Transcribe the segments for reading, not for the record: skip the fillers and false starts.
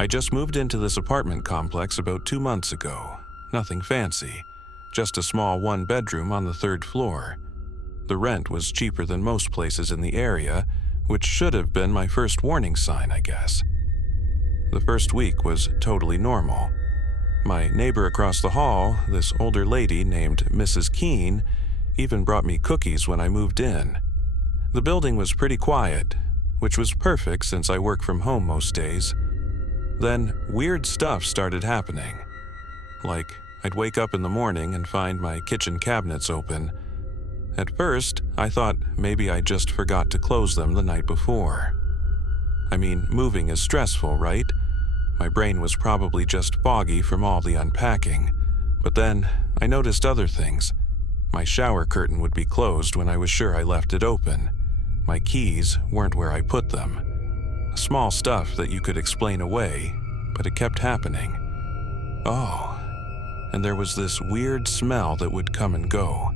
I just moved into this apartment complex about 2 months ago. Nothing fancy, just a small one-bedroom on the 3rd floor. The rent was cheaper than most places in the area, which should have been my first warning sign, I guess. The first week was totally normal. My neighbor across the hall, this older lady named Mrs. Keene, even brought me cookies when I moved in. The building was pretty quiet, which was perfect since I work from home most days. Then weird stuff started happening. Like, I'd wake up in the morning and find my kitchen cabinets open. At first, I thought maybe I just forgot to close them the night before. I mean, moving is stressful, right? My brain was probably just foggy from all the unpacking. But then, I noticed other things. My shower curtain would be closed when I was sure I left it open. My keys weren't where I put them. Small stuff that you could explain away, but it kept happening. Oh, and there was this weird smell that would come and go.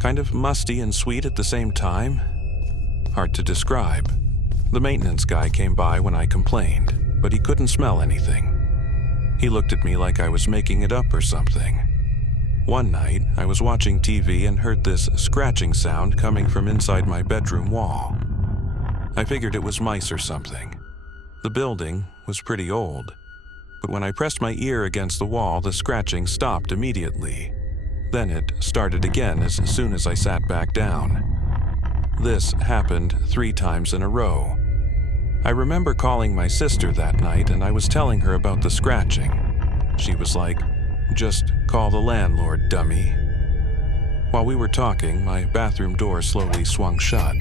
Kind of musty and sweet at the same time. Hard to describe. The maintenance guy came by when I complained, but he couldn't smell anything. He looked at me like I was making it up or something. One night, I was watching TV and heard this scratching sound coming from inside my bedroom wall. I figured it was mice or something. The building was pretty old, but when I pressed my ear against the wall, the scratching stopped immediately. Then it started again as soon as I sat back down. This happened 3 times in a row. I remember calling my sister that night and I was telling her about the scratching. She was like, "Just call the landlord, dummy." While we were talking, my bathroom door slowly swung shut.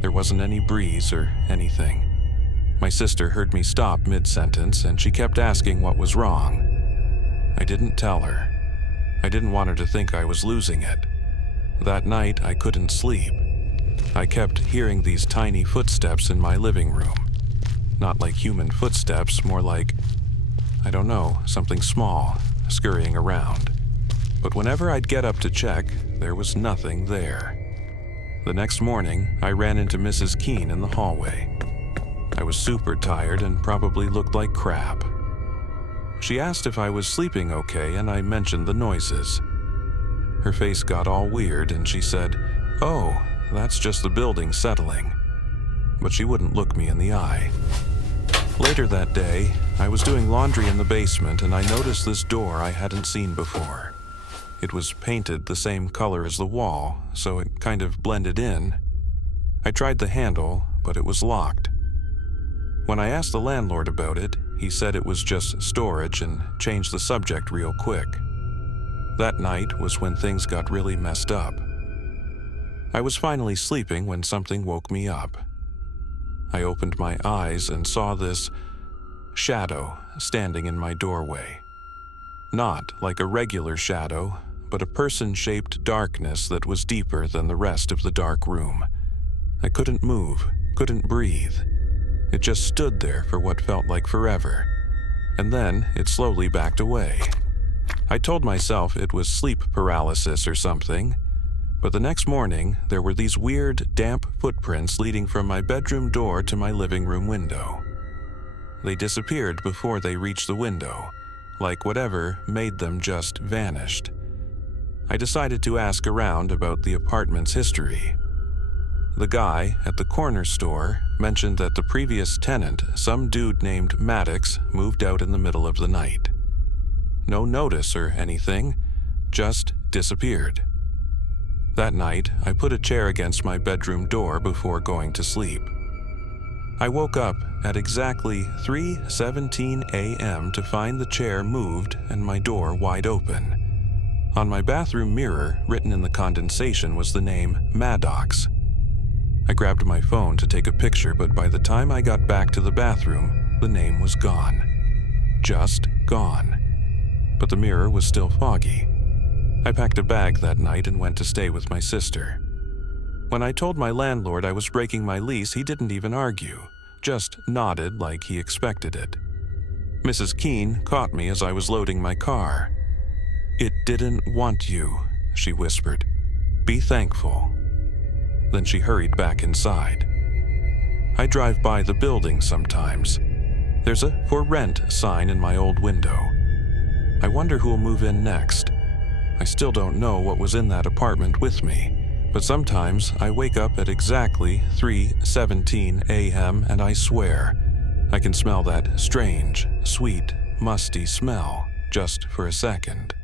There wasn't any breeze or anything. My sister heard me stop mid-sentence and she kept asking what was wrong. I didn't tell her. I didn't want her to think I was losing it. That night, I couldn't sleep. I kept hearing these tiny footsteps in my living room. Not like human footsteps, more like, I don't know, something small, scurrying around. But whenever I'd get up to check, there was nothing there. The next morning, I ran into Mrs. Keene in the hallway. I was super tired and probably looked like crap. She asked if I was sleeping okay, and I mentioned the noises. Her face got all weird and she said, "Oh, that's just the building settling." But she wouldn't look me in the eye. Later that day, I was doing laundry in the basement and I noticed this door I hadn't seen before. It was painted the same color as the wall, so it kind of blended in. I tried the handle, but it was locked. When I asked the landlord about it, he said it was just storage and changed the subject real quick. That night was when things got really messed up. I was finally sleeping when something woke me up. I opened my eyes and saw this shadow standing in my doorway. Not like a regular shadow, but a person-shaped darkness that was deeper than the rest of the dark room. I couldn't move, couldn't breathe. It just stood there for what felt like forever, and then it slowly backed away. I told myself it was sleep paralysis or something, but the next morning there were these weird, damp footprints leading from my bedroom door to my living room window. They disappeared before they reached the window, like whatever made them just vanished. I decided to ask around about the apartment's history. The guy at the corner store mentioned that the previous tenant, some dude named Maddox, moved out in the middle of the night. No notice or anything, just disappeared. That night, I put a chair against my bedroom door before going to sleep. I woke up at exactly 3:17 a.m. to find the chair moved and my door wide open. On my bathroom mirror, written in the condensation, was the name Maddox. I grabbed my phone to take a picture, but by the time I got back to the bathroom, the name was gone. Just gone. But the mirror was still foggy. I packed a bag that night and went to stay with my sister. When I told my landlord I was breaking my lease, he didn't even argue, just nodded like he expected it. Mrs. Keene caught me as I was loading my car. "It didn't want you," she whispered. "Be thankful." Then she hurried back inside. I drive by the building sometimes. There's a "For Rent" sign in my old window. I wonder who'll move in next. I still don't know what was in that apartment with me, but sometimes I wake up at exactly 3:17 a.m. and I swear I can smell that strange, sweet, musty smell just for a second.